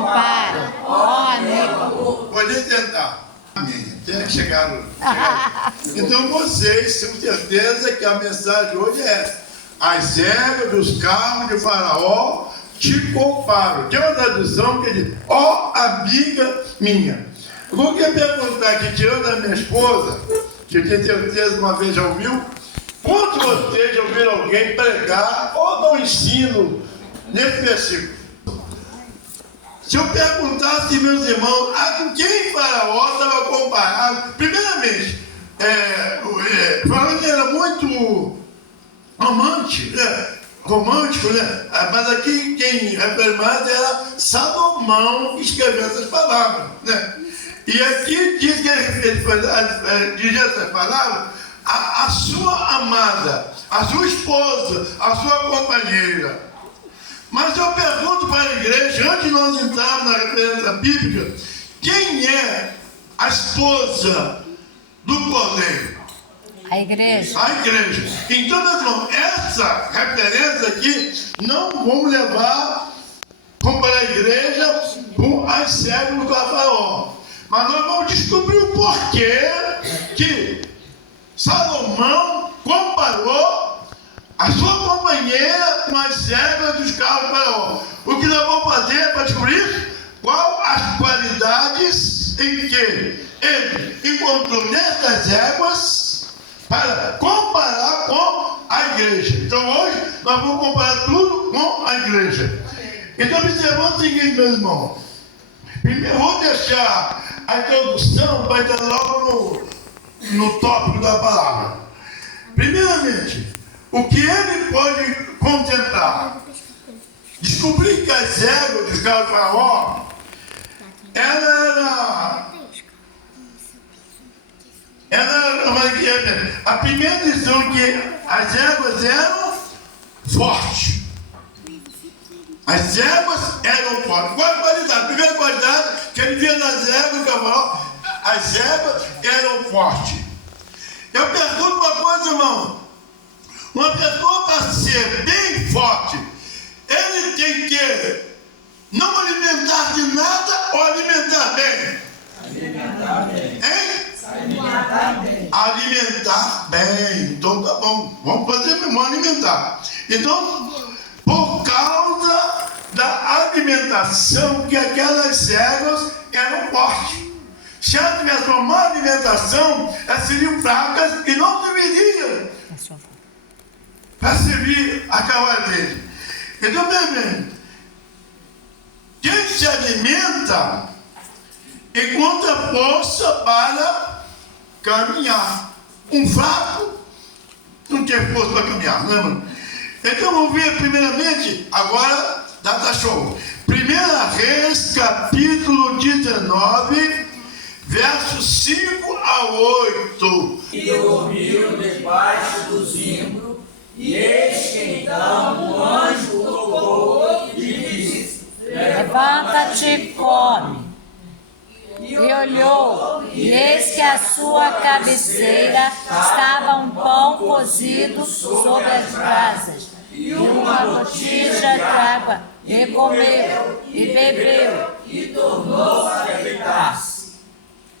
compara, ó amigo. Pode tentar. Até chegaram. Então vocês têm certeza que a mensagem hoje é essa. As éguas dos carros de Faraó te comparam. Tem uma tradução que diz, ó amiga minha. Eu vou perguntar aqui, tirando a minha esposa, que eu tenho certeza que uma vez já ouviu, quantos de vocês já ouviram alguém pregar ou dar um ensino nesse versículo? Se eu perguntasse, meus irmãos, a com quem Faraó estava comparado, primeiramente, Faraó era muito romântico, né? Mas aqui quem refere mais era Salomão que escreveu essas palavras, né? E aqui diz que ele dizia essas palavras a sua amada, a sua esposa, a sua companheira. Mas eu pergunto para a igreja, antes de nós entrarmos na referência bíblica, quem é a esposa do Cordeiro? A igreja. A igreja. Então, meus irmãos, essa referência aqui não vamos levar como para a igreja com as servas do Faraó. Mas nós vamos descobrir o porquê que Salomão comparou a sua companheira com as servas dos carros de Faraó. O que nós vamos fazer para descobrir qual as qualidades em que ele encontrou nessas éguas para comparar com a igreja. Então hoje nós vamos comparar tudo com a igreja. Então observando o seguinte, meus irmãos. Primeiro vou deixar a introdução para entrar logo no tópico da palavra. Primeiramente, o que ele pode contemplar? Descobrir que as éguas dos carros de Faraó, a primeira lição que as éguas eram fortes. As éguas eram fortes. Qual a qualidade? A primeira qualidade que ele via nas éguas, as éguas eram fortes. Eu pergunto uma coisa, irmão. Uma pessoa para ser bem forte, ele tem que não alimentar de nada ou alimentar bem? Alimentar bem. Hein? Alimentar bem. Alimentar bem. Então tá bom. Vamos fazer mesmo, alimentar. Então, por causa da alimentação que aquelas éguas eram fortes. Se elas tivessem uma má alimentação, elas seriam fracas e não deveriam para servir a cavalo dele. Então, bem, quem se alimenta encontra força para caminhar. Um fraco não tem força para caminhar, não é, mano? Então, vamos ver primeiramente, agora, data show. 1 Reis, capítulo 19, versos 5 a 8. E dormiu debaixo do zimbro, e eis que então o anjo tocou e disse: Levanta-te e come. E olhou, e eis que à sua cabeceira estava um pão cozido sobre as brasas, e uma botija de água, e comeu, e bebeu, e tornou a deitar-se.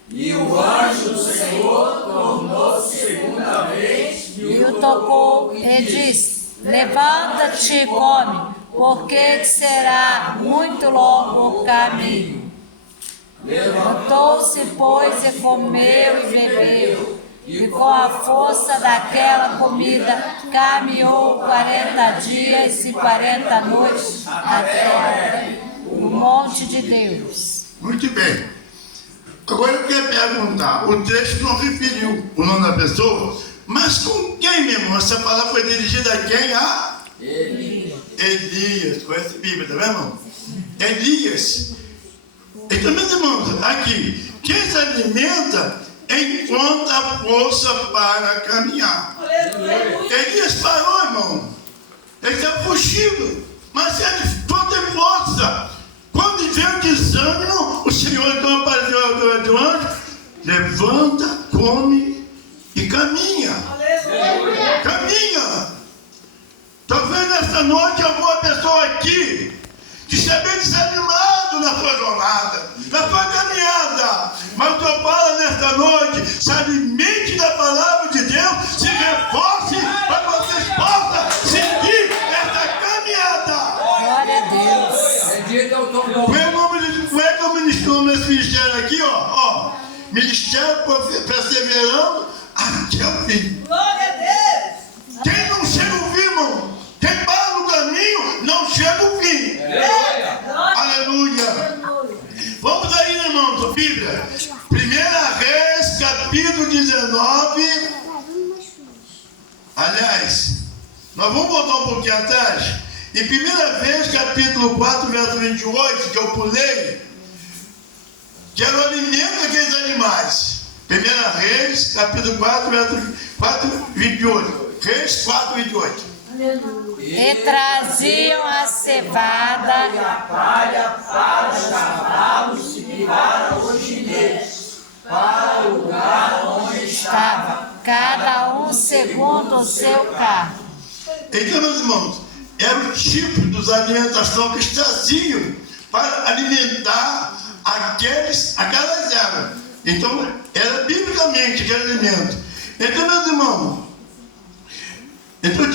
E o anjo do Senhor tornou segunda vez e o tocou, e disse: Levanta-te e come, porque te será muito longo o caminho. Levantou-se, pois, e comeu e bebeu, e com a força daquela comida caminhou 40 dias e 40 noites até o monte de Deus. Muito bem. Agora eu quero perguntar, o texto não referiu o nome da pessoa, mas com quem, meu irmão? Essa palavra foi dirigida a quem? A Elias. Conhece a Bíblia, tá vendo, irmão? Elias. Então, meus irmãos, aqui, quem se alimenta encontra a força para caminhar. Elias parou, irmão. Ele estava fugindo, mas ele toda força. Quando veio o desânimo, o Senhor então apareceu através do anjo: levanta, come e caminha. Aleluia. Caminha. Talvez nessa noite alguma pessoa aqui que está bem desanimada, cansado na tua jornada, na tua caminhada. Mas o teu Pai nesta noite se alimente da palavra de Deus, se reforce para que vocês possam seguir esta caminhada. Glória a Deus. Como é que eu ministro nesse ministério aqui, ó? Ministério perseverando até o fim. Glória a Deus. Quem não chega ao fim, irmão, quem para no caminho, não chega ao fim. Aleluia. Vamos aí, irmãos, a Bíblia. 1 Reis, capítulo 19. Aliás, nós vamos voltar um pouquinho atrás. Em 1 Reis, capítulo 4, verso 28, que eu pulei, que era o alimento daqueles animais. 1 Reis, capítulo 4, verso 28. Reis 4, 28. E traziam a cevada E a palha para os cavalos e para os chineses, para o lugar onde estava. cada um segundo o seu carro. Então, meus irmãos, era o tipo de alimentação que eles traziam para alimentar aquelas ervas. Então, era biblicamente aquele alimento. Então, meus irmãos, depois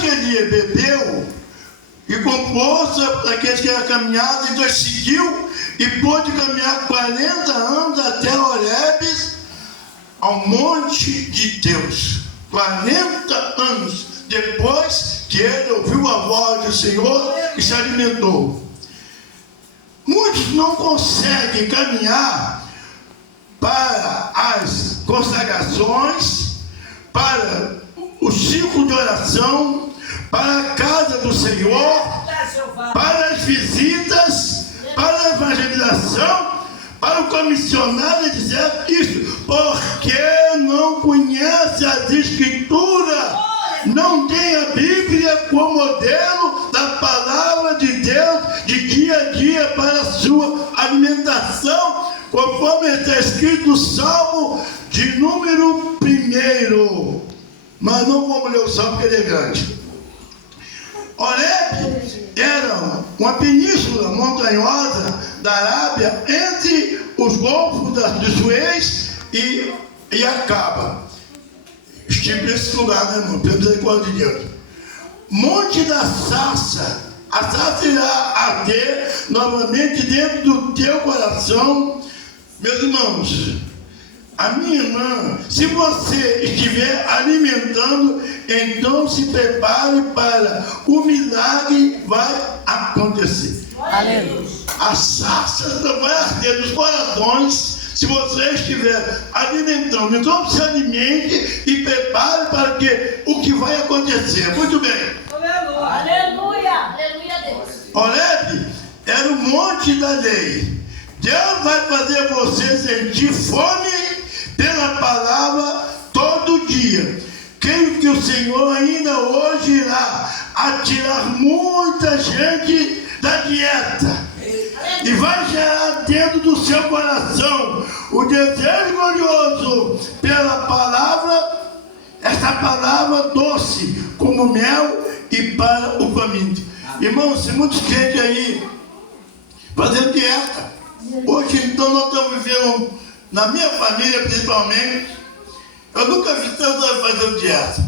que ele bebeu e compôs aqueles que eram caminhados, então ele seguiu e pôde caminhar 40 anos até Horebes, ao monte de Deus. 40 anos depois que ele ouviu a voz do Senhor e se alimentou. Muitos não conseguem caminhar para as consagrações, para o ciclo de oração, para a casa do Senhor, para as visitas, para a evangelização, para o comissionário dizer isso, porque não conhece as Escrituras, não tem a Bíblia como modelo da palavra de Deus de dia a dia para a sua alimentação, conforme está escrito no Salmo de número 1. Mas não vamos ler o Salmo porque ele é grande. Horebe era uma península montanhosa da Arábia entre os golfos de Suez e Acaba. Estive nesse lugar, né, irmão? Pela misericórdia de Deus. Monte da Sarça. A sarça irá arder novamente dentro do teu coração. Meus irmãos, a minha irmã, se você estiver alimentando, então se prepare para o milagre vai acontecer. Aleluia. A sarça vai arder nos corações se você estiver alimentando. Então se alimente e prepare para que o que vai acontecer. Muito bem. Aleluia. Aleluia, Deus. Horebe era o monte da lei. Deus vai fazer você sentir fome pela palavra todo dia. Creio que o Senhor ainda hoje irá atirar muita gente da dieta e vai gerar dentro do seu coração o desejo glorioso pela palavra, essa palavra doce como mel e para o faminto. Irmãos, tem muitos crentes aí fazendo dieta. Hoje então nós estamos vivendo, na minha família principalmente, eu nunca vi tanto fazendo dieta.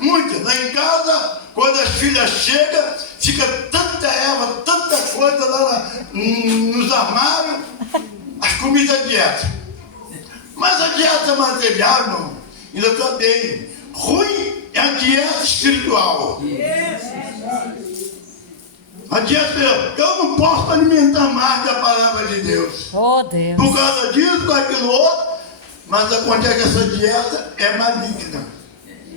Muitas. Lá em casa, quando as filhas chegam, fica tanta erva, tanta coisa lá nos armários, as comidas dieta. Mas a dieta material, irmão, ainda está bem. Ruim é a dieta espiritual. A dieta, eu não posso alimentar mais da palavra de Deus. Oh, Deus. Por causa disso, daquilo outro, mas acontece que essa dieta é maligna.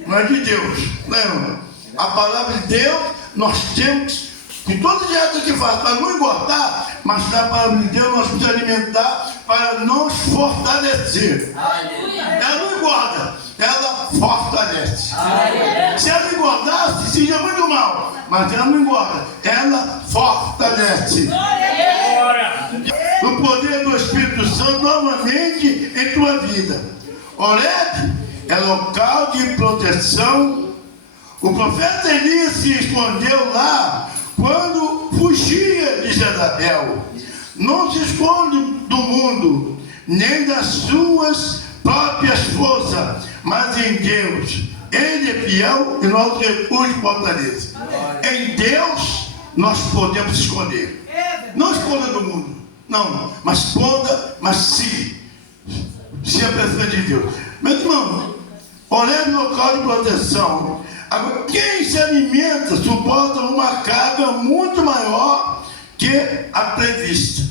Não é de Deus, não é, irmão? A palavra de Deus, nós temos, que toda dieta que faz, para não engordar, mas na palavra de Deus nós temos que alimentar para nos fortalecer. Ela não engorda, ela fortalece. Se ela engordasse, seria muito mal, mas ela não engorda, ela fortalece. O poder do Espírito Santo novamente em tua vida. Horebe é local de proteção. O profeta Elias se escondeu lá quando fugia de Jezabel, não se esconde do mundo, nem das suas próprias forças, mas em Deus. Ele é fiel e nosso refúgio e fortaleza. Em Deus nós podemos esconder. Não esconda do mundo, não, mas esconda, mas se apresenta de Deus. Meu irmão, olhar no local de proteção. Agora, quem se alimenta suporta uma carga muito maior que a prevista.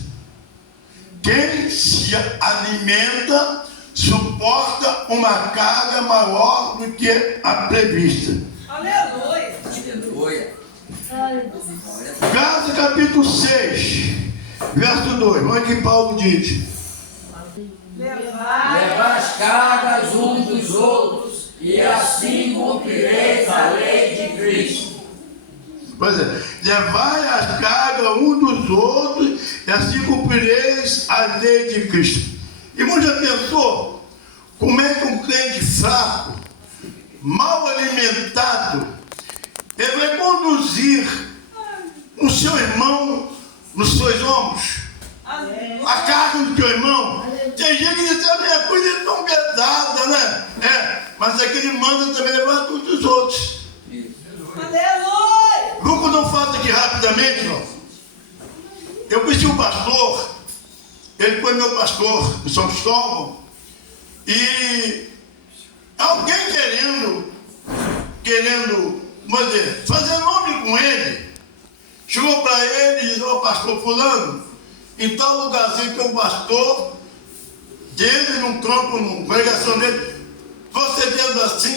Quem se alimenta suporta uma carga maior do que a prevista. Aleluia. Aleluia. Gálatas capítulo 6, verso 2. Olha o que Paulo diz. Levar as cargas uns dos outros, e assim cumprireis a lei de Cristo. Pois é, levai as cargas uns dos outros, e assim cumprireis a lei de Cristo. Irmão, já pensou como é que um crente fraco, mal alimentado, ele vai conduzir o seu irmão nos seus ombros? A carga do teu irmão? Tem gente que diz, a minha coisa é tão pesada, né? Mas aquele manda também levar tudo dos outros. Aleluia. Vamos contar um fato aqui rapidamente, irmão. Eu conheci um pastor, ele foi meu pastor em São Cristóvão, e alguém querendo, vamos dizer, fazer nome com ele, chegou para ele e disse, ô pastor fulano, em tal lugarzinho tem um pastor, dele num campo, numa congregação dele, você vendo assim.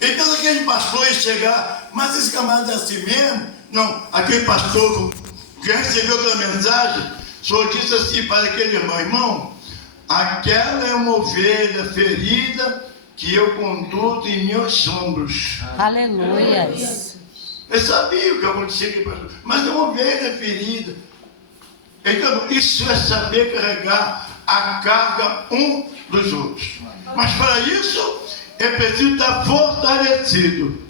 Ele pensa que aquele pastor ia chegar, mas esse camarada é assim mesmo? Não, aquele pastor que recebeu aquela mensagem, o senhor disse assim para aquele irmão, aquela é uma ovelha ferida que eu conduzo em meus ombros. Aleluia. Ele sabia o que acontecia com aquele pastor, mas é uma ovelha ferida. Então, isso é saber carregar a carga um dos outros. Mas para isso, é preciso estar fortalecido.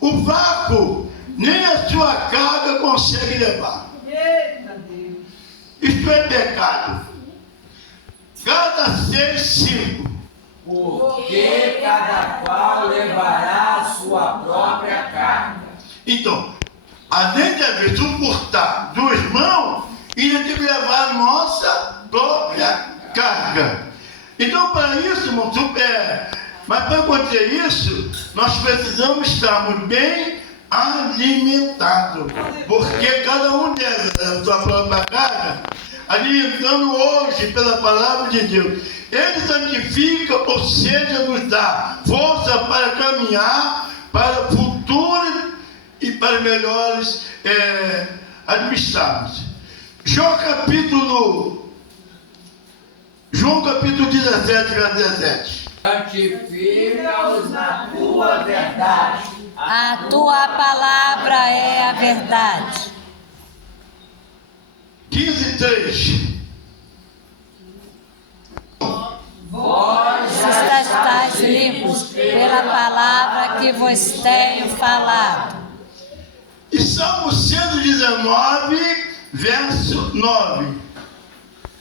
O vácuo, nem a sua carga consegue levar. Eita Deus. Isto é pecado. Gálatas 6:5. Porque cada qual levará a sua própria carga. Então, além de suportar do irmão, ainda tem que levar a nossa própria carga. Então, para isso, irmão, mas para acontecer isso, nós precisamos estarmos bem alimentados. Porque cada um deve a sua própria carga, alimentando hoje pela palavra de Deus. Ele santifica, ou seja, nos dá força para caminhar para o futuro e para melhores administrados. João capítulo 17, verso 17. Santifica-os na tua verdade. A tua palavra é a verdade. 15:3. Vós Estáis limpos pela palavra que vos tenho falado. E Salmo 119, verso 9.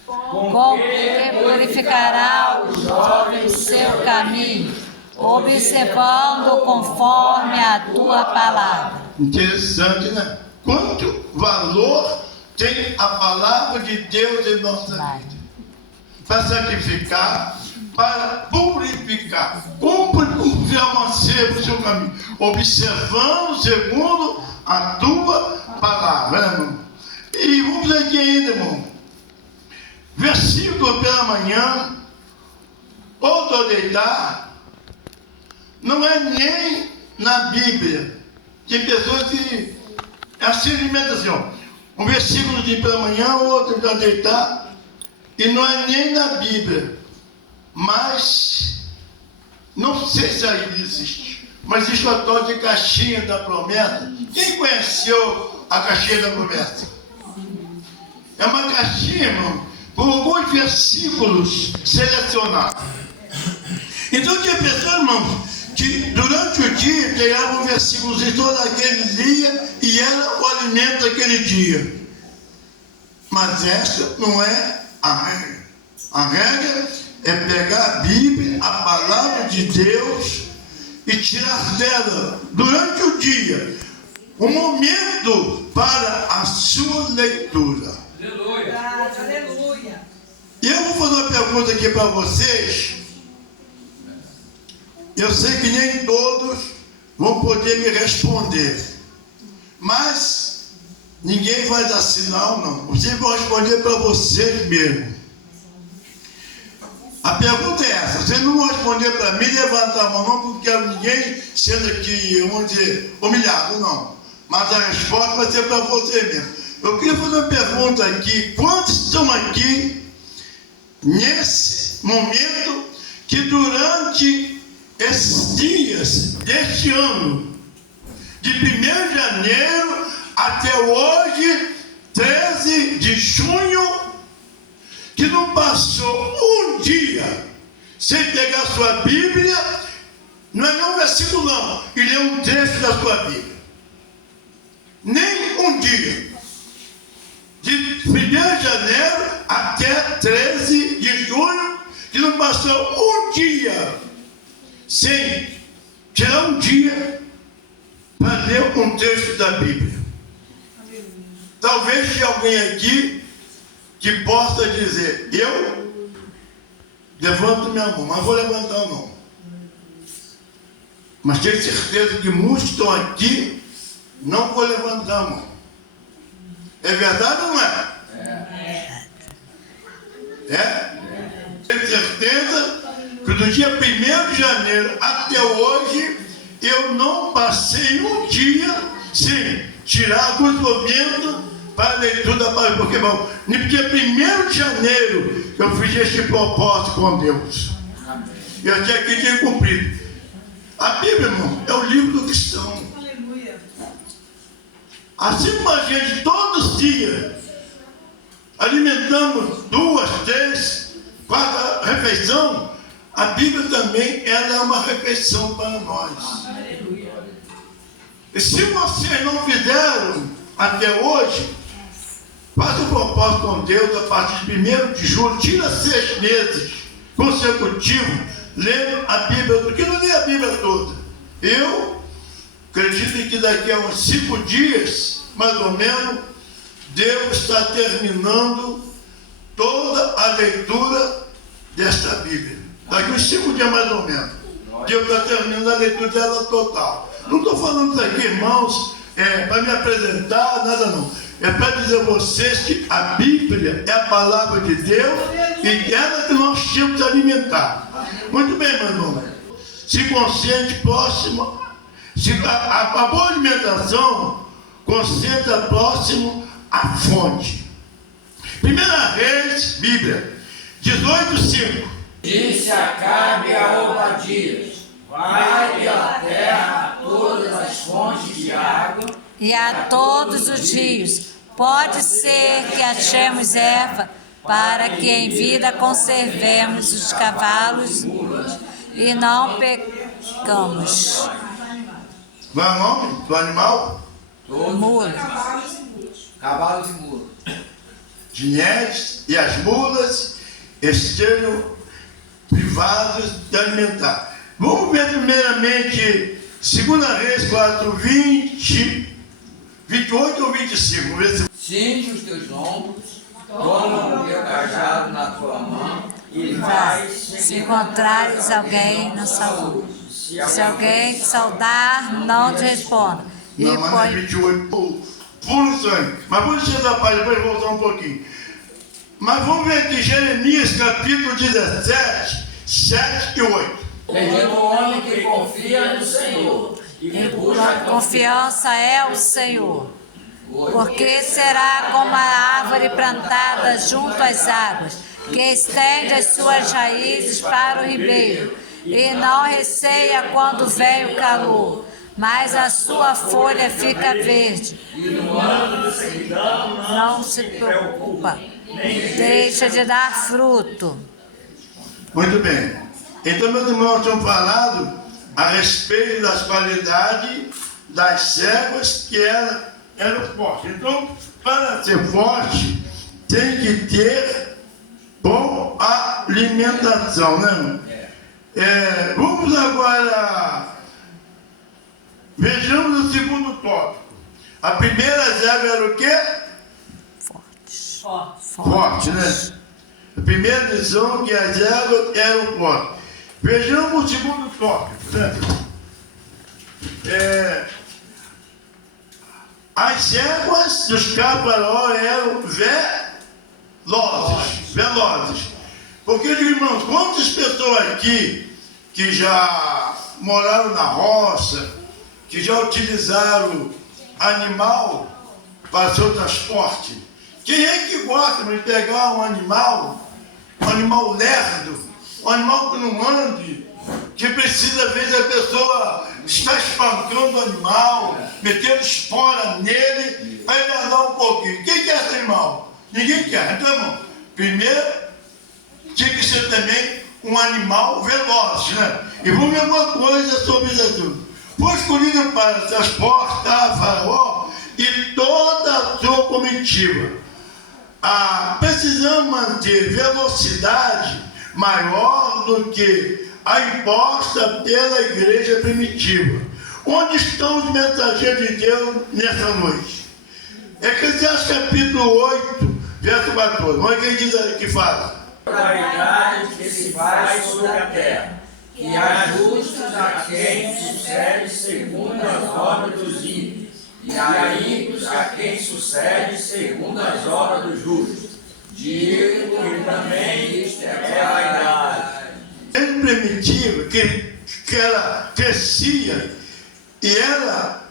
Com que purificará o jovem o seu caminho, observando conforme a tua palavra. Interessante, né? Quanto valor tem a palavra de Deus em nossa vida. Para santificar, para purificar. Como você o seu caminho? Observando segundo a tua palavra, né, irmão? E vamos aqui ainda, irmão. Versículo pela manhã, ou ao deitar, não é nem na Bíblia. Tem pessoas que assim alimentam assim, ó, um versículo de pela manhã, outro para deitar, e não é nem na Bíblia. Mas, não sei se ainda existe, mas existe o tal de caixinha da promessa. Quem conheceu a caixinha da promessa? É uma caixinha, irmão, com alguns versículos selecionados. Então tinha pessoas, irmãos, que que durante o dia pegava um versículo de todo aquele dia e era o alimento daquele dia. Mas essa não é a regra. A regra é pegar a Bíblia, a palavra de Deus, e tirar dela, durante o dia, um momento para a sua leitura. Aleluia. Aleluia. E eu vou fazer uma pergunta aqui para vocês. Eu sei que nem todos vão poder me responder, mas ninguém vai dar sinal, não. Vocês vão responder para vocês mesmo. A pergunta é essa: vocês não vão responder para mim, levantar a mão, não, porque quero ninguém sendo aqui, vamos dizer, humilhado, não. Mas a resposta vai ser para você mesmo. Eu queria fazer uma pergunta aqui: quantos estão aqui nesse momento que durante esses dias deste ano, de 1º de janeiro até hoje, 13 de junho, que não passou um dia sem pegar sua Bíblia, não é nem um versículo não, e ler um trecho da sua Bíblia? Nem um dia. De 1º de janeiro até 13 de junho, que não passou um dia sem tirar um dia para ler um texto da Bíblia. Talvez tenha alguém aqui que possa dizer: eu levanto minha mão, mas vou levantar a mão. Mas tenho certeza que muitos estão aqui, não vou levantar a mão. É verdade ou não é? É? Tenho certeza que do dia 1º de janeiro até hoje, eu não passei um dia sem tirar alguns momentos para a leitura da palavra. Porque no dia 1º de janeiro eu fiz este propósito com Deus. Eu até aqui tinha cumprido. A Bíblia, irmão, é o livro do cristão. Aleluia. Assim como a gente todos os dias alimentamos 2, 3, 4 refeições, a Bíblia também ela é uma refeição para nós. Aleluia. E se vocês não fizeram até hoje, faça um propósito com Deus a partir de 1º de julho, tira 6 meses consecutivos lendo a Bíblia, porque não lê a Bíblia toda. Eu acredito que daqui a uns 5 dias, mais ou menos, Deus está terminando toda a leitura desta Bíblia. Daqui a uns 5 dias, mais ou menos, Deus está terminando a leitura dela total. Não estou falando isso aqui, irmãos, para me apresentar, nada não. É para dizer a vocês que a Bíblia é a palavra de Deus e ela que nós temos que alimentar. Muito bem, meu irmão. Se consciente próximo, a boa alimentação concentra próximo à fonte. 1 Reis, Bíblia, 18:5. Disse Acabe a Obadias: vai pela terra a todas as fontes de água E a todos os rios. Pode ser que achemos erva, para que em vida conservemos os cavalos e não pecamos. Qual é o nome do animal? Mula. cavalos e mulos. Dinheiros e as mulas estejam privados de alimentar. Vamos ver primeiramente 2 Reis 4, 28 ou 25. Vamos ver se... Cinge os teus lombos, toma o teu cajado na tua mão e vai Se encontrares alguém na saúde. Se alguém te saudar, não te responda. E Não, mas é 28, puro sangue. Mas vamos deixar essa parte, depois voltar um pouquinho. Mas vamos ver aqui Jeremias capítulo 17, 7 e 8. Bendito o homem que confia no Senhor e que cuja confiança é o Senhor. Porque será como a árvore plantada junto às águas, que estende as suas raízes para o ribeiro, e não receia quando vem o calor, mas a sua folha fica verde. Não se preocupa, deixa de dar fruto. Muito bem. Então, meus irmãos tinham falado a respeito das qualidades das céguas que eram fortes. Então, para ser forte, tem que ter boa alimentação, né? Vamos agora, vejamos o segundo tópico. A primeira zégua era o quê? Forte, né? A primeira lição que as éguas eram fortes. Vejamos o segundo tópico, né? As éguas dos Faraó eram velozes. Porque, irmãos, quantas pessoas aqui que já moraram na roça, que já utilizaram animal para seu transporte? Quem é que gosta de pegar um animal lerdo, um animal que não ande, que precisa, às vezes, a pessoa está espancando o animal, metendo espora nele, aí ele andar um pouquinho. Quem quer esse animal? Ninguém quer. Então, irmão, primeiro, tinha que ser também um animal veloz, né? E vamos ver uma coisa sobre isso. Foi escolhido para transportar Faraó e toda a sua comitiva. Precisamos manter velocidade maior do que a imposta pela igreja primitiva. Onde estão os mensageiros de Deus nessa noite? Eclesiastes capítulo 8, verso 14. Olha quem diz aí que fala. Caridade que se faz sobre a terra, e há justos a quem sucede segundo as obras dos ímpios, e há ímpios a quem sucede segundo as obras dos justos. Digo que também isto é caridade. Ele primitiva, que ela crescia e era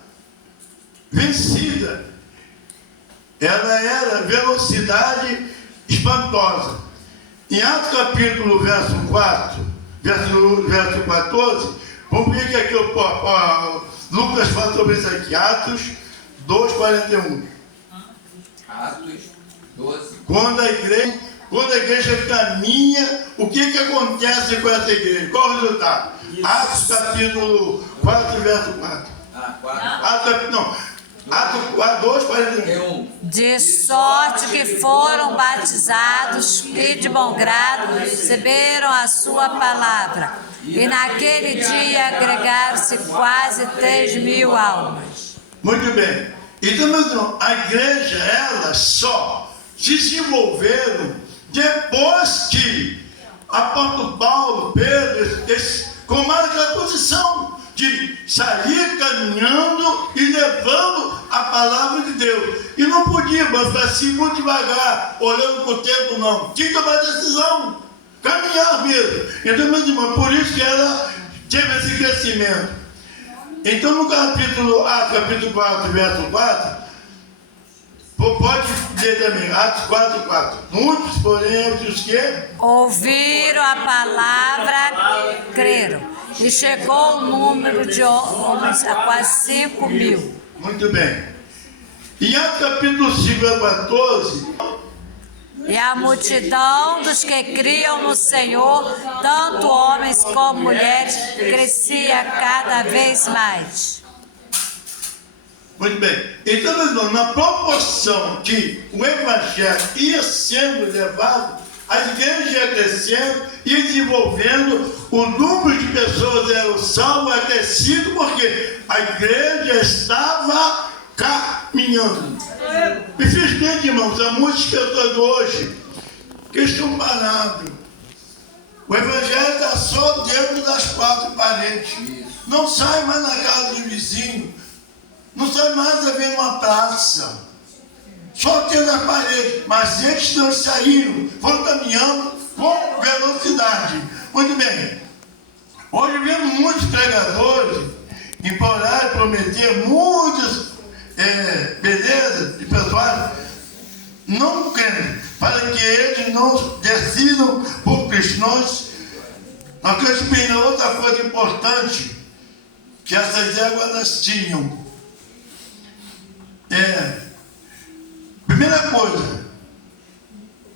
vencida. Ela era velocidade espantosa. Em Atos capítulo verso 4, verso 14, vamos ver que aqui Lucas fala sobre isso aqui. Atos 2:41. Atos 12. Quando a igreja caminha, o que acontece com essa igreja? Qual o resultado? Isso. Atos capítulo 4, verso 4. Atos 2:41. De sorte que foram batizados e de bom grado receberam a sua palavra. E naquele dia agregaram-se quase 3.000 almas. Muito bem. Então, a igreja, ela só se desenvolveram depois que apóstolo Paulo, Pedro, tomaram aquela posição de sair caminhando e levando a palavra de Deus. E não podia ficar assim muito devagar, olhando para o tempo, não. Tinha que tomar decisão, caminhar mesmo. Então, meus irmãos, por isso que ela teve esse crescimento. Então, no capítulo 4, verso 4, pode ler também, Atos 4:4. Muitos, porém, outros que ouviram a palavra, creram. E chegou o número de homens a quase 5.000. Muito bem. Em Atos capítulo 5, verso 14. E a multidão dos que criam no Senhor, tanto homens como mulheres, crescia cada vez mais. Muito bem. Então, meus irmãos, na proporção que o evangelho ia sendo levado, as igrejas iam crescendo e desenvolvendo, o número de pessoas eram salvos, crescido, porque a igreja estava caminhando. Infelizmente, irmãos, há muitas pessoas hoje que estão parados. O evangelho está só dentro das quatro paredes. Não sai mais na casa do vizinho. Não sai mais a ver uma praça. Só tem na parede. Mas eles não saíram, foram caminhando com velocidade. Muito bem. Hoje vemos muitos pregadores implorar e prometer muitas belezas de pessoas não querem, para que eles não decidam por cristãos. Nós queremos pedir outra coisa importante que essas éguas tinham. Primeira coisa,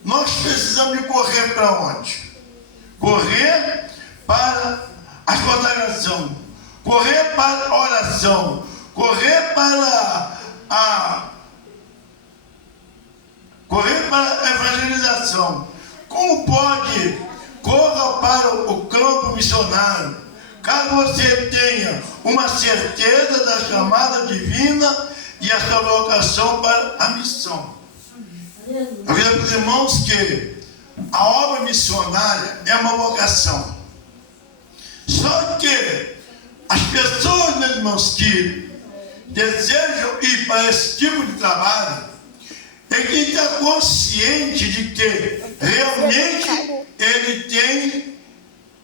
nós precisamos de correr para onde? Correr para a consagração. vocação, correr para a evangelização. Como pode? Corra para o campo missionário. Caso você tenha uma certeza da chamada divina e a sua vocação para a missão. Eu quero para os irmãos que a obra missionária é uma vocação. Só que as pessoas, meus irmãos, que desejam ir para esse tipo de trabalho, tem que estar consciente de que realmente ele tem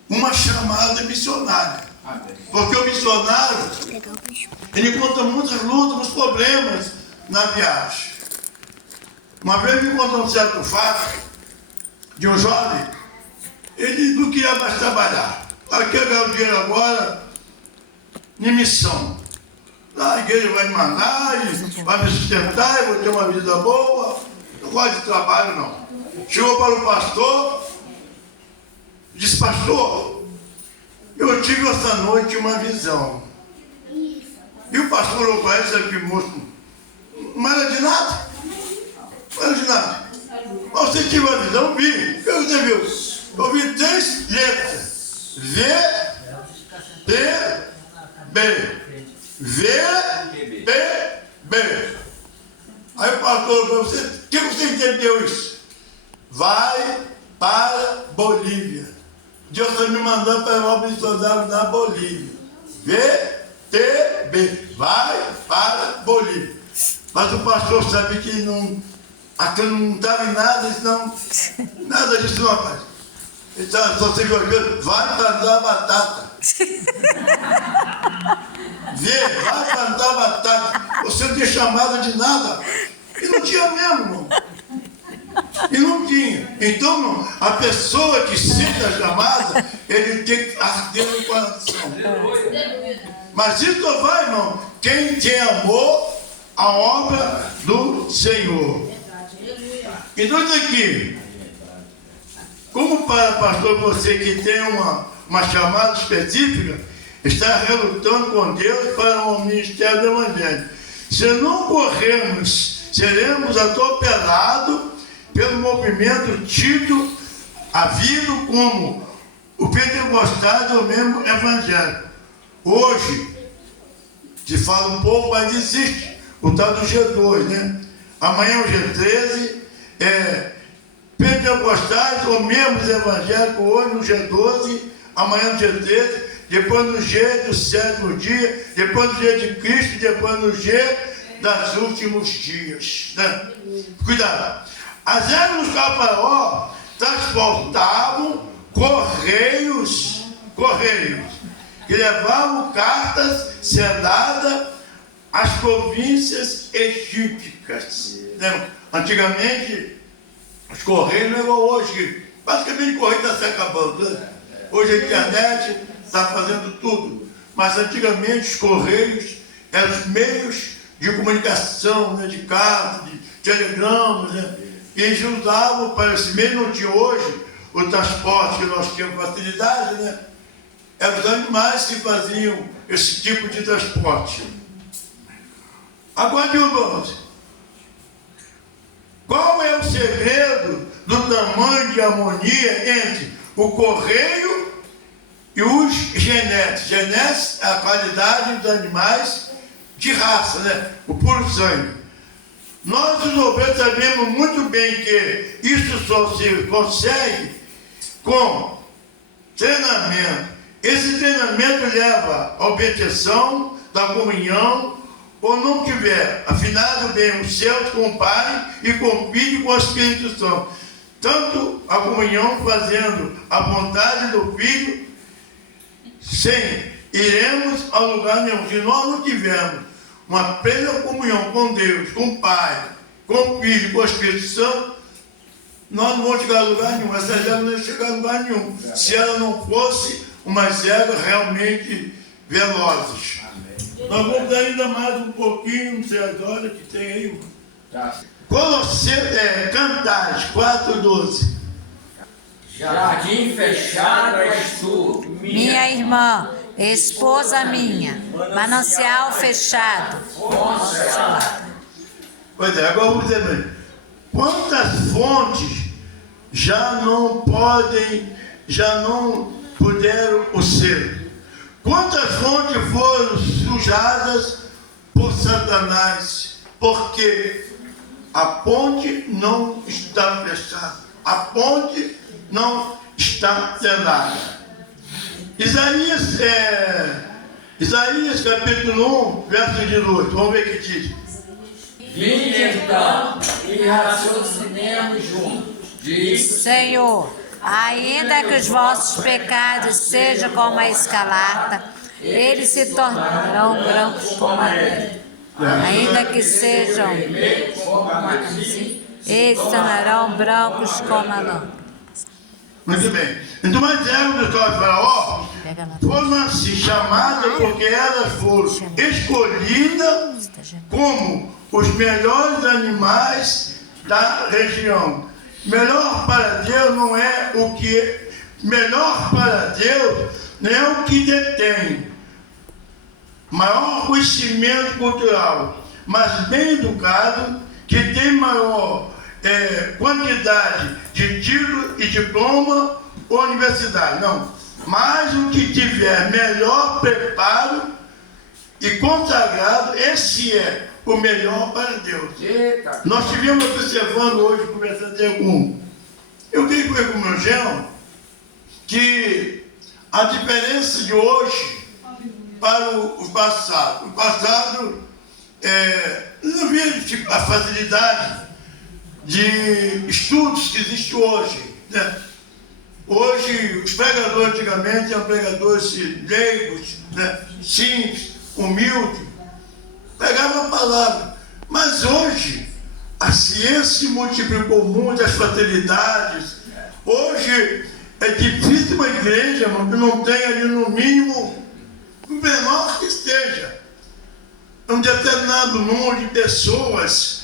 uma chamada missionária. Porque o missionário, ele encontra muitas lutas, muitos problemas na viagem. Uma vez me contou um certo fato de um jovem, ele não queria mais trabalhar. Ele quer ganhar o dinheiro agora em missão. A igreja vai me mandar, vai me sustentar, eu vou ter uma vida boa. Não gosto de trabalho, não. Chegou para o pastor, disse: pastor, eu tive essa noite uma visão. E o pastor olhou para ele e disse: aqui, moço, não era de nada. Não era de nada. Mas você teve uma visão? Vi. O que você viu? Eu vi 3 letras. V, P, B. V, P, B. Aí o pastor falou: o que você entendeu isso? Vai para Bolívia. Deus está me mandando para o missionário na Bolívia. V, T, B. Vai para Bolívia. Mas o pastor sabe que aquilo não estava em nada, isso não, nada disso não, rapaz. Então, só se jogando, vai plantar batata. Vai plantar batata. Você não tem chamada de nada. E não tinha mesmo, irmão. E não tinha. Então, irmão, a pessoa que sente a chamada, ele tem que arder no coração. Mas isso vai, irmão, quem tem amor à obra do Senhor. Então, isso aqui, como para pastor, você que tem uma chamada específica, está relutando com Deus para o ministério do Evangelho. Se não corrermos, seremos atropelados pelo movimento tido, havido como o pentecostal ou mesmo evangélico. Hoje, se fala um pouco, mas existe o tal do G2, né? Amanhã o G13, pentecostais ou mesmo evangélicos, hoje no G12, amanhã no G13, depois no G do 7º dia, depois no G de Cristo, depois no G dos últimos dias. Né? Cuidado. As éguas do Faraó transportavam correios, que levavam cartas seladas às províncias egípcias. Né? Antigamente, os correios não é igual hoje. Basicamente, o correio está se acabando. Né? Hoje a internet está fazendo tudo. Mas antigamente os correios eram os meios de comunicação, né? De cartas, de telegramas. Né? E eles usavam para esse meio, não tinha hoje o transporte que nós tínhamos facilidade, né? Eram os animais que faziam esse tipo de transporte. Agora, irmãos, qual é o segredo do tamanho de harmonia entre o correio e os genetes? Genetes é a qualidade dos animais de raça, né? O puro sangue. Nós, os obreiros, sabemos muito bem que isso só se consegue com treinamento. Esse treinamento leva à obtenção da comunhão, ou não tiver afinado bem os céus com o Pai e com o Filho e com o Espírito Santo. Tanto a comunhão fazendo a vontade do Filho, iremos ao lugar nenhum. Se nós não tivermos uma plena comunhão com Deus, com o Pai, com o Filho e com o Espírito Santo, nós não vamos chegar a lugar nenhum. Essa égua não ia chegar a lugar nenhum. Se ela não fosse umas éguas realmente velozes. Nós vamos dar ainda mais um pouquinho, não sei agora que tem aí, irmão. Cantares 4:12. Jardim fechado és tu, Minha irmã, esposa minha, manancial fechado. Pois é, agora vamos dizer bem. Quantas fontes já não puderam o ser? Quantas fontes foram sujadas por Satanás? Porque a ponte não está fechada. A ponte não está selada. Isaías capítulo 1, verso 18. Vamos ver o que diz. Vinde então e raciocinemos juntos. Diz Senhor, ainda que os vossos pecados sejam como a escarlata, eles se tornarão brancos como a neve. Ainda que sejam eles se tornarão brancos como a lã. Muito bem. Então, mas eram do história de Faraó foram assim chamadas porque elas foram escolhidas como os melhores animais da região. Melhor para Deus não é o que... Melhor para Deus não é o que detém maior conhecimento cultural, mas bem educado, que tem maior quantidade de título e diploma ou universidade. Não. Mas o que tiver melhor preparo e consagrado, esse é o melhor para Deus. Eita. Nós tivemos observando hoje, conversando com... Eu queria ver com o meu genro que a diferença de hoje para o passado. O passado não havia a facilidade de estudos que existe hoje, né? Hoje, os pregadores antigamente eram pregadores leigos, né? Simples, humildes, pegavam a palavra. Mas hoje, a ciência multiplicou muito as facilidades. Hoje, é difícil uma igreja, irmão, que não tenha ali no mínimo, o menor que esteja, um determinado número de pessoas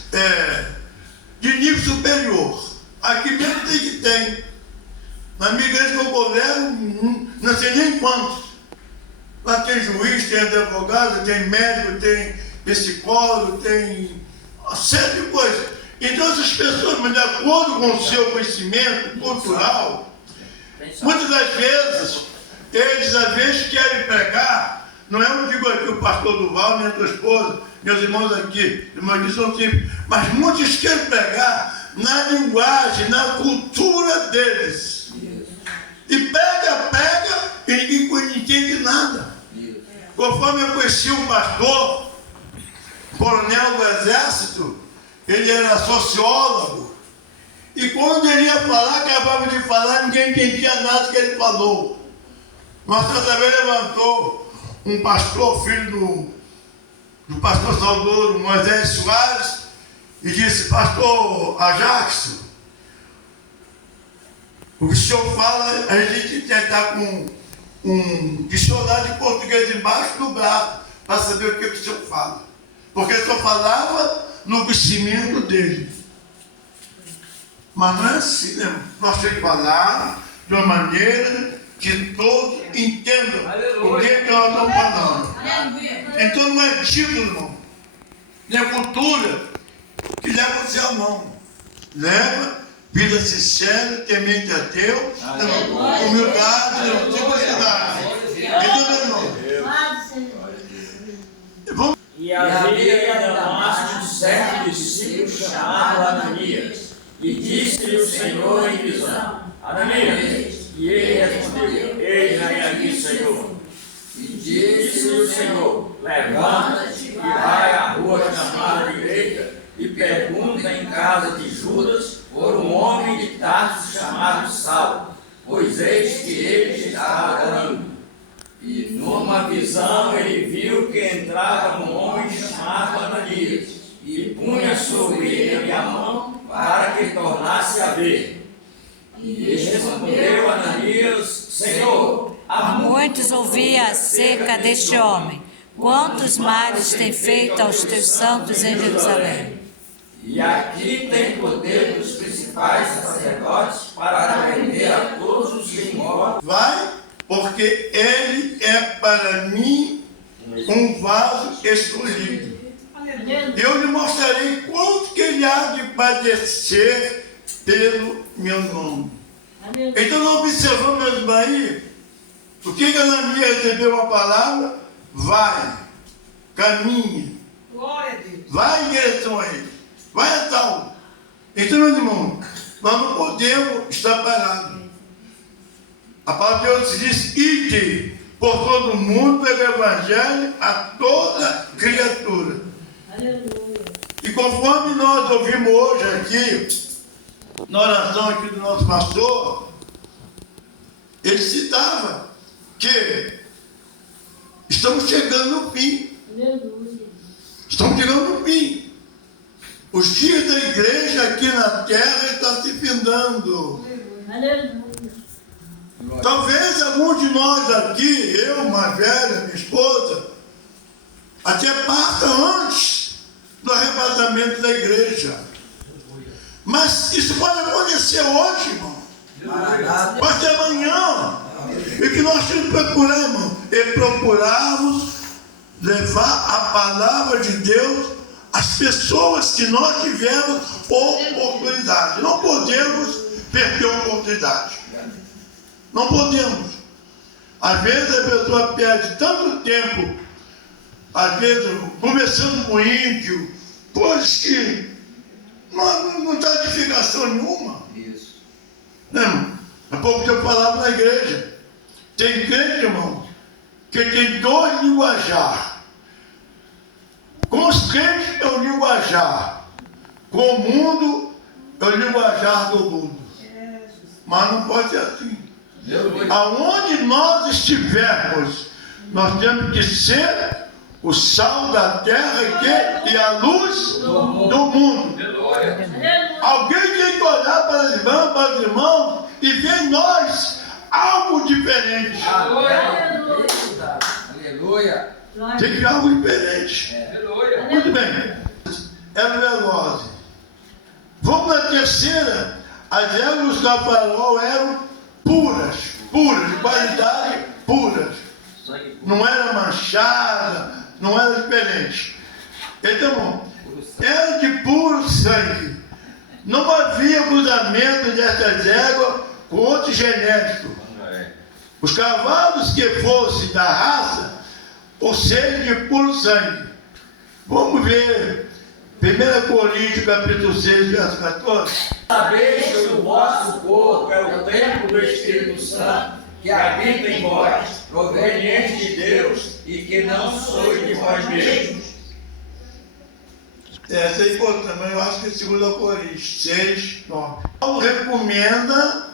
de nível superior. Aqui mesmo tem que ter. Na minha igreja que eu governo, não sei nem quantos. Lá tem juiz, tem advogado, tem médico, tem psicólogo, tem uma série de coisas. Então essas pessoas, de acordo com o seu conhecimento cultural, muitas das vezes, eles às vezes querem pregar, não é eu digo aqui o pastor Duval, nem a tua esposa, meus irmãos aqui são simples, mas muitos querem pregar na linguagem, na cultura deles. E pega, e ninguém entende nada. Conforme eu conheci um pastor, coronel do exército, ele era sociólogo, e quando ele ia falar, acabava de falar, ninguém entendia nada que ele falou. Mas certa vez levantou um pastor, filho do pastor saudoso Moisés Soares, e disse: pastor Ajaxo, o que o senhor fala, a gente tem que estar com um dicionário de português embaixo do braço para saber o que o senhor fala. Porque o senhor falava no conhecimento dele. Mas não é assim, né? Nós temos que falar de uma maneira que todos entendam o que nós estamos falando. Então não é título, irmão. Não é cultura que leva o céu, não. Leva vida sincera, temente a Deus, humildade, simplicidade. E havia em Damasco um certo discípulo chamado Ananias, e disse-lhe o Senhor em visão: Ananias. E ele respondeu: eis-me aqui, Senhor. E disse-lhe o Senhor: levanta-te e vai à rua chamada direita, e pergunta em casa de Judas por um homem de Tarso chamado Saulo, pois eis que ele estava orando. E numa visão ele viu que entrava um homem chamado Ananias, e punha sobre ele a mão para que tornasse a ver. E respondeu Ananias: Senhor, há Muitos ouvi acerca deste homem, quantos males tem feito aos teus santos em Jerusalém. E aqui tem poder dos principais sacerdotes para prender a todos os que moram. Vai porque ele é para mim um vaso escolhido. Eu lhe mostrarei quanto que ele há de padecer pelo meu nome. Então não observou, meus irmãos, aí o que Ananias recebeu uma palavra? Vai, caminha, Glória a Deus. vai em direção a ele, vai a tal. Então, meus irmãos, nós não podemos estar parados. A palavra de Deus diz: ide por todo mundo, pelo evangelho a toda criatura. Aleluia. E conforme nós ouvimos hoje aqui, na oração aqui do nosso pastor, ele citava que estamos chegando no fim. Aleluia. Estamos chegando no fim. Os dias da igreja aqui na terra estão se findando. Aleluia. Talvez algum de nós aqui, eu, mais velha, minha esposa, até passa antes do arrebatamento da igreja. Mas isso pode acontecer hoje, irmão. Pode ser amanhã. E o que nós temos que procurar, irmão, é procurarmos levar a palavra de Deus às pessoas que nós tivemos oportunidade. Não podemos perder a oportunidade. Não podemos. Às vezes a pessoa perde tanto tempo, às vezes conversando com o ímpio, coisas que não dá edificação nenhuma. Isso. Né, irmão? Há pouco tempo eu falava na igreja. Tem crente, irmão, que tem dois linguajar. Com os crentes é o linguajar. Com o mundo é o linguajar do mundo. Mas não pode ser assim. Aonde nós estivermos, nós temos que ser o sal da terra e a luz do mundo. Alguém tem que olhar para os irmãos e ver em nós algo diferente. Aleluia. Tem que ver algo diferente. Muito bem. Era veloz. Vamos na terceira. As éguas do Faraó eram puras, de qualidade puras. Não era manchada, não era diferente. Então, era de puro sangue. Não havia cruzamento dessas éguas com outro genético. Os cavalos que fossem da raça, ou seja, de puro sangue. Vamos ver 1 Coríntios capítulo 6, verso 14. Sabeis que o vosso corpo é o templo do Espírito Santo, que habita em vós, proveniente de Deus, e que não sois de vós mesmos. Essa é importante, mas eu acho que é 2 Coríntios 6, 9. Paulo recomenda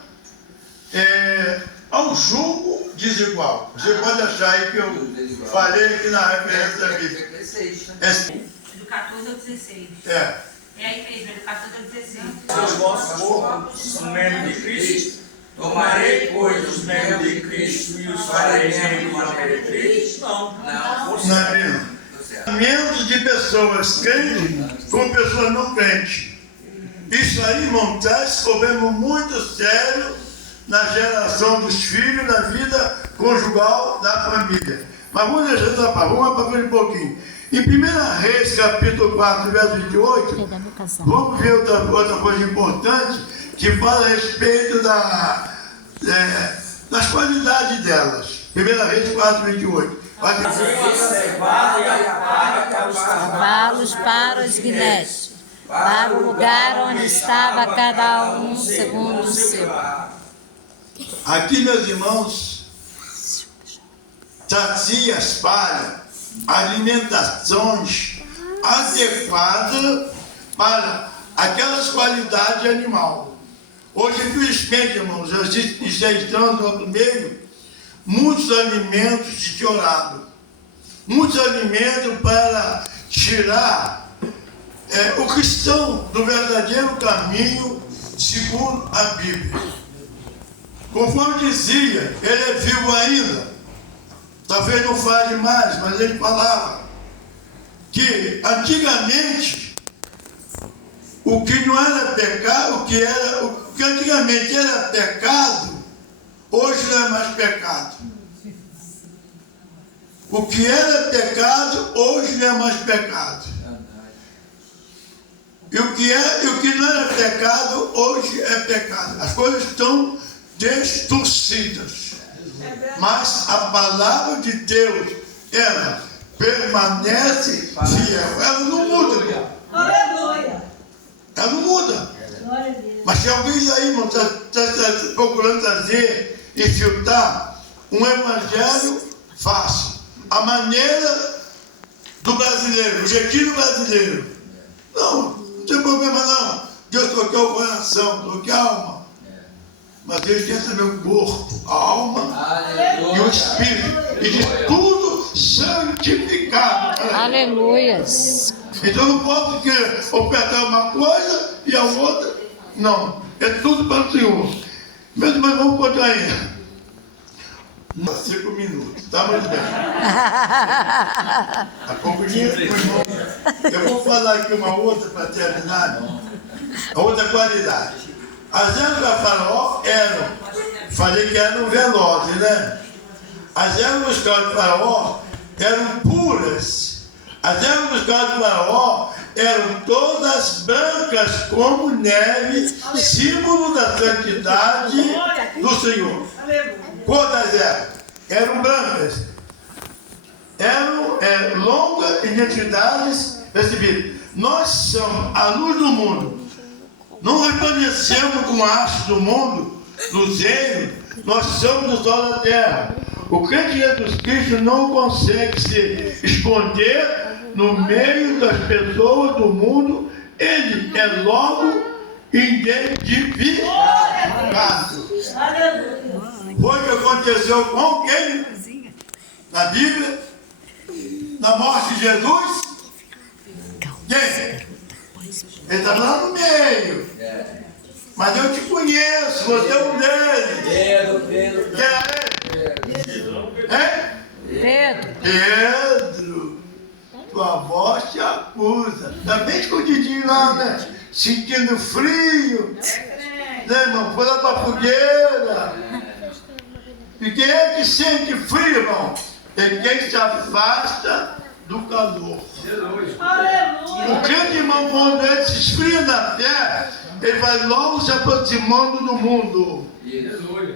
ao julgo desigual. Você pode achar aí que eu falei aqui na referência da Bíblia. Do 14 ao 16. É. É aí mesmo, do 14 ao 16. Os vossos corpos são membros de Cristo. Tomarei, pois, os membros de Cristo e os farei membros da meretriz? Não. Não é mesmo? Membros de pessoas crentes com pessoas não crentes. Isso aí, irmão, traz problema muito sério na geração dos filhos, na vida conjugal da família. Mas vamos deixar essa parte, vamos para um pouquinho. Em 1 Reis, capítulo 4, verso 28, vamos ver outra coisa importante que fala a respeito das qualidades delas. 1 Reis 4, 28. Cavalos para os guinetes, para o lugar onde estava cada um segundo o seu. Aqui, meus irmãos, trazia para alimentações adequadas para aquelas qualidades de animal. Hoje, infelizmente, irmãos, já entrando no outro meio, muitos alimentos deteriorados, muitos alimentos para tirar o cristão do verdadeiro caminho segundo a Bíblia. Conforme dizia, ele é vivo ainda, talvez não fale mais, mas ele falava que antigamente o que não era pecado, o que antigamente era pecado, hoje não é mais pecado. O que era pecado, hoje não é mais pecado. E o que não era pecado, hoje é pecado. As coisas estão distorcidas. Mas a palavra de Deus, ela permanece fiel. Ela não muda, irmão. Aleluia. Ela não muda. Mas se alguém aí, irmão, está procurando trazer e filtrar um evangelho fácil, a maneira do brasileiro, o jeitinho brasileiro, não tem problema não. Deus tocou o coração, tocou a alma. Mas Deus quer saber o corpo, a alma e o espírito. E de tudo santificado. Aleluias. Então não posso querer ofertar uma coisa e a outra. Não. É tudo para o Senhor. Mas vamos botar aí. 5 minutos. Está muito bem. A companhia do irmão. Eu vou falar aqui uma outra para terminar. A outra qualidade. As ervas da Faraó eram, falei que eram velozes, né? As ervas do Faraó eram puras. As ervas do Faraó eram todas brancas como neve, símbolo da santidade do Senhor. Cor das ervas eram brancas, eram longas identidades recebidas. Nós somos a luz do mundo. Não reconhecemos como a haste do mundo, luzeiro, nós somos o sol da terra. O crente de Jesus Cristo não consegue se esconder no meio das pessoas do mundo, ele é logo identificado. Foi o que aconteceu com quem? Na Bíblia? Na morte de Jesus? Quem? Ele está lá no meio. Mas eu te conheço, você é um deles. Pedro. Quem é ele? Pedro. Tua voz te acusa. Está bem escondidinho lá, né? Sentindo frio. Né, irmão? Foi lá para a fogueira. E quem é que sente frio, irmão? É quem se afasta do calor. O crente, irmão, quando ele se esfria na fé, ele vai logo se aproximando do mundo.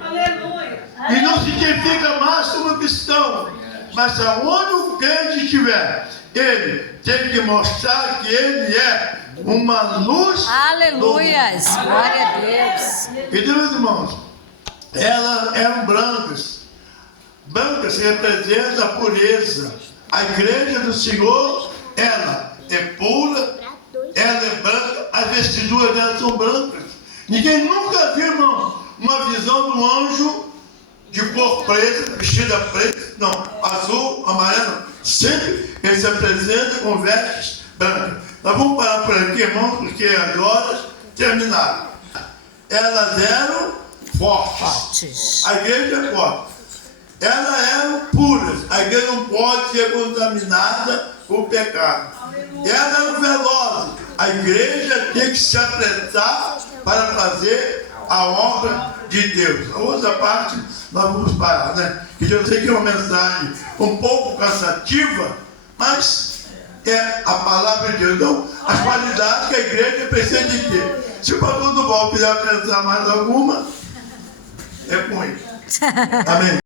Aleluia. E não se identifica mais como cristão. Mas aonde o crente estiver, ele tem que mostrar que ele é uma luz. Aleluias. Glória a Deus. Então, meus irmãos, elas eram brancas. Brancas representa a pureza. A igreja do Senhor, ela é pura, ela é branca, as vestiduras dela são brancas. Ninguém nunca viu, irmão, uma visão do anjo de cor preta, vestida preta, não, azul, amarelo. Sempre ele se apresenta com vestes brancas. Nós vamos parar por aqui, irmãos, porque as horas terminaram. Elas eram fortes. A igreja é forte. Elas eram puras. A igreja não pode ser contaminada por pecado. Elas eram velozes. A igreja tem que se apressar para fazer a obra de Deus. A outra parte nós vamos parar, né? Que eu sei que é uma mensagem um pouco cansativa, mas é a palavra de Deus. Então, as qualidades que a igreja precisa de ter. Se o pastor do Val quiser acrescentar mais alguma, é com ele. Amém.